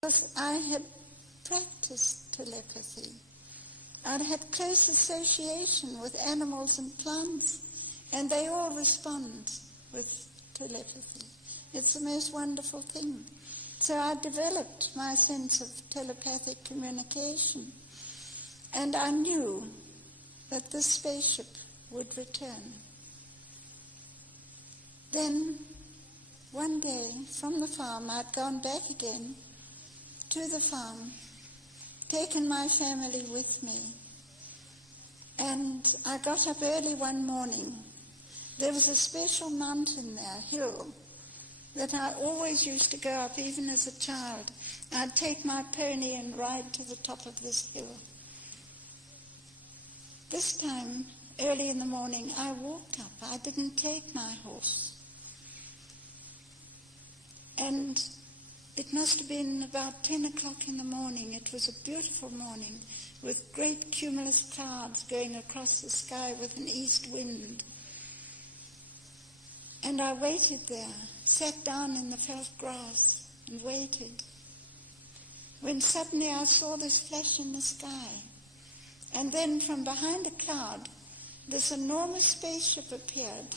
Because I had practiced telepathy. I'd had close association with animals and plants, and they all respond with telepathy. It's the most wonderful thing. So I developed my sense of telepathic communication, and I knew that this spaceship would return. Then, one day, from the farm, I'd gone back again to the farm, taken my family with me, and I got up early one morning. There was a special mountain there, hill, that I always used to go up, even as a child. I'd take my pony and ride to the top of this hill. This time, early in the morning, I walked up. I didn't take my horse. And it must have been about 10 o'clock in the morning. It was a beautiful morning with great cumulus clouds going across the sky with an east wind. And I waited there, sat down in the felt grass and waited. When suddenly I saw this flash in the sky. And then from behind a cloud, this enormous spaceship appeared.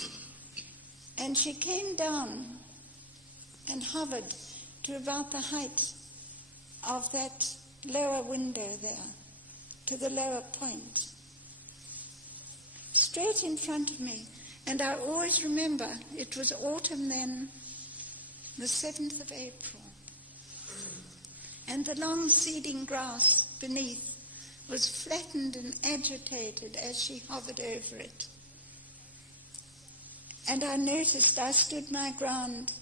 And she came down and hovered to about the height of that lower window there, to the lower point, straight in front of me. And I always remember, it was autumn then, the 7th of April, and the long seeding grass beneath was flattened and agitated as she hovered over it. And I noticed I stood my ground,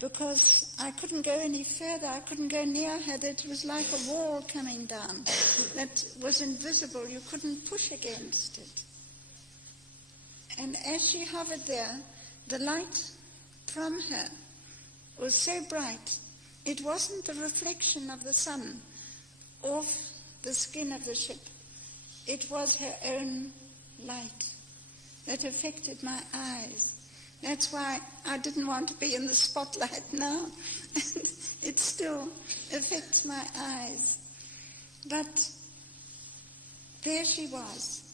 because I couldn't go any further. I couldn't go near her. It was like a wall coming down that was invisible. You couldn't push against it. And as she hovered there, the light from her was so bright, it wasn't the reflection of the sun off the skin of the ship. It was her own light that affected my eyes. That's why I didn't want to be in the spotlight now. And it still affects my eyes. But there she was.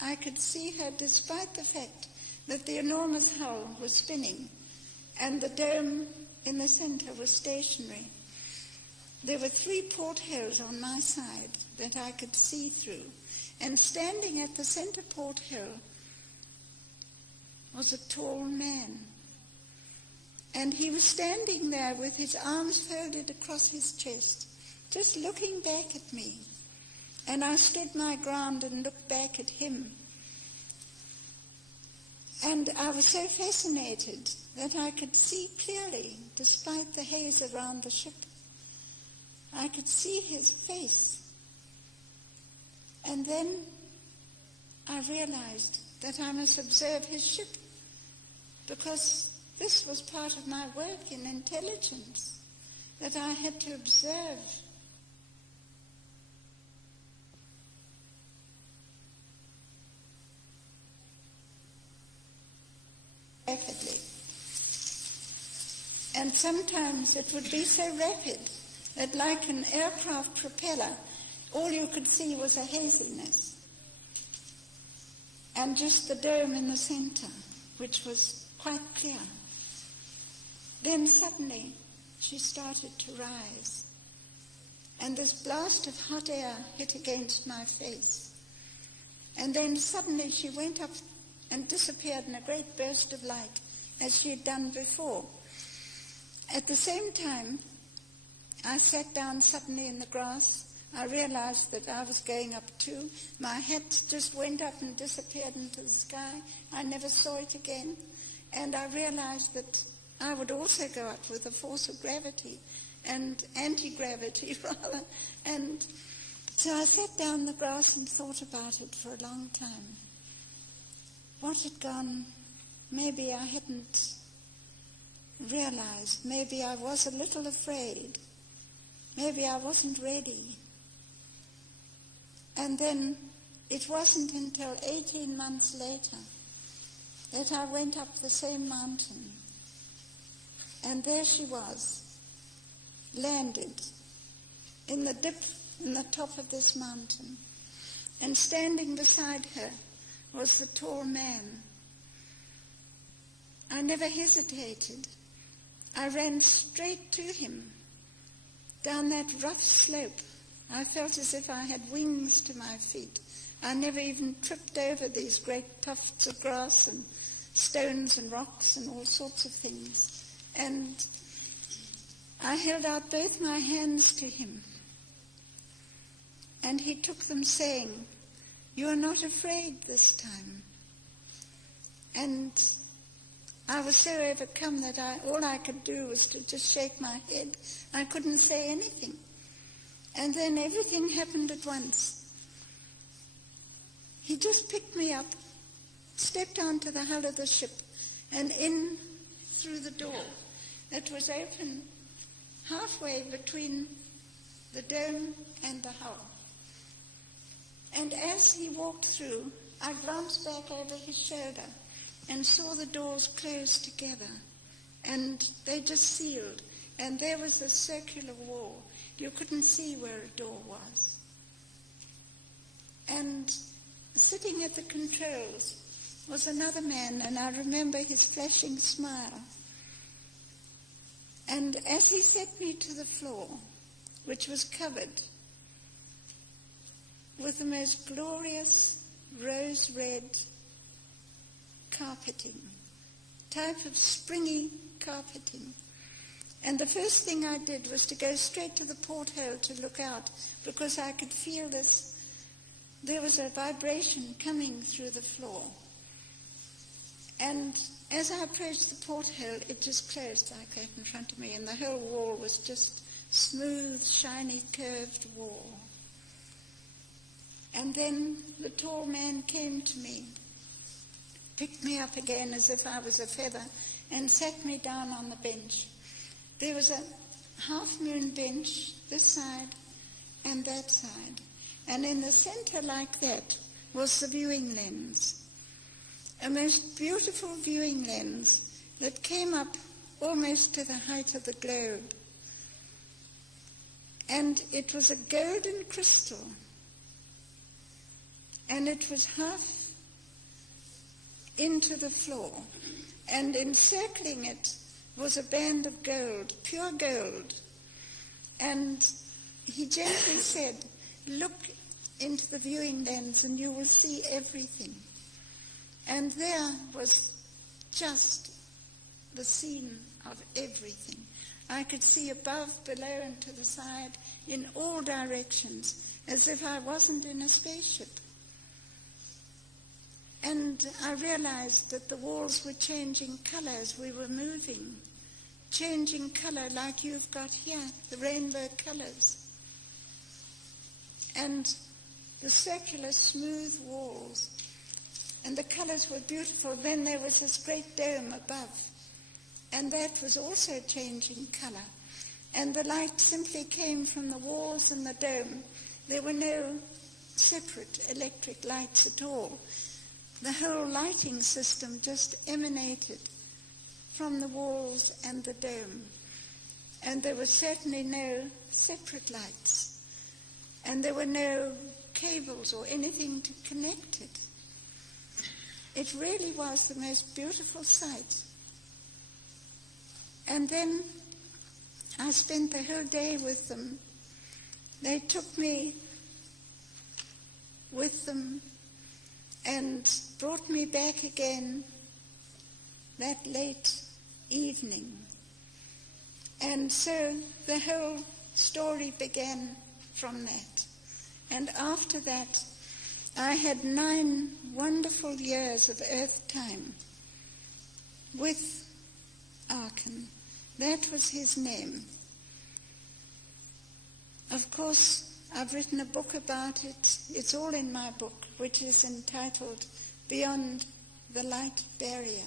I could see her despite the fact that the enormous hull was spinning and the dome in the center was stationary. There were 3 portholes on my side that I could see through. And standing at the center porthole was a tall man. And he was standing there with his arms folded across his chest, just looking back at me. And I stood my ground and looked back at him. And I was so fascinated that I could see clearly, despite the haze around the ship. I could see his face. And then I realized that I must observe his ship, because this was part of my work in intelligence, that I had to observe. Rapidly. And sometimes it would be so rapid that, like an aircraft propeller, all you could see was a haziness. And just the dome in the center, which was quite clear. Then suddenly she started to rise. And this blast of hot air hit against my face. And then suddenly she went up and disappeared in a great burst of light, as she had done before. At the same time, I sat down suddenly in the grass. I realized that I was going up too. My hat just went up and disappeared into the sky. I never saw it again. And I realized that I would also go up with the force of gravity, and anti-gravity rather. And so I sat down in the grass and thought about it for a long time. What had gone? Maybe I hadn't realized. Maybe I was a little afraid. Maybe I wasn't ready. And then it wasn't until 18 months later that I went up the same mountain. And there she was, landed in the dip in the top of this mountain. And standing beside her was the tall man. I never hesitated. I ran straight to him down that rough slope. I felt as if I had wings to my feet. I never even tripped over these great tufts of grass and stones and rocks and all sorts of things. And I held out both my hands to him. And he took them, saying, "You are not afraid this time." And I was so overcome that all I could do was to just shake my head. I couldn't say anything. And then everything happened at once. He just picked me up, stepped onto the hull of the ship, and in through the door that was open halfway between the dome and the hull. And as he walked through, I glanced back over his shoulder and saw the doors close together, and they just sealed. And there was a circular wall. You couldn't see where a door was. And sitting at the controls was another man, and I remember his flashing smile. And as he set me to the floor, which was covered with the most glorious rose-red carpeting, type of springy carpeting. And the first thing I did was to go straight to the porthole to look out, because I could feel this. There was a vibration coming through the floor. And as I approached the porthole, it just closed like that in front of me, and the whole wall was just smooth, shiny, curved wall. And then the tall man came to me, picked me up again as if I was a feather, and sat me down on the bench. There was a half-moon bench, this side and that side. And in the center like that was the viewing lens, a most beautiful viewing lens that came up almost to the height of the globe. And it was a golden crystal, and it was half into the floor, and encircling it was a band of gold, pure gold. And he gently said, "Look into the viewing lens and you will see everything." And there was just the scene of everything. I could see above, below, and to the side, in all directions, as if I wasn't in a spaceship. And I realized that the walls were changing color as we were moving, changing color like you've got here, the rainbow colors. And the circular smooth walls, and the colors were beautiful. Then there was this great dome above, and that was also changing color. And the light simply came from the walls and the dome. There were no separate electric lights at all. The whole lighting system just emanated from the walls and the dome. And there were certainly no separate lights. And there were no cables or anything to connect it. It really was the most beautiful sight. And then I spent the whole day with them. They took me with them and brought me back again that late evening. And so the whole story began from that. And after that, I had 9 wonderful years of earth time with Arkan. That was his name. Of course, I've written a book about it. It's all in my book, which is entitled Beyond the Light Barrier.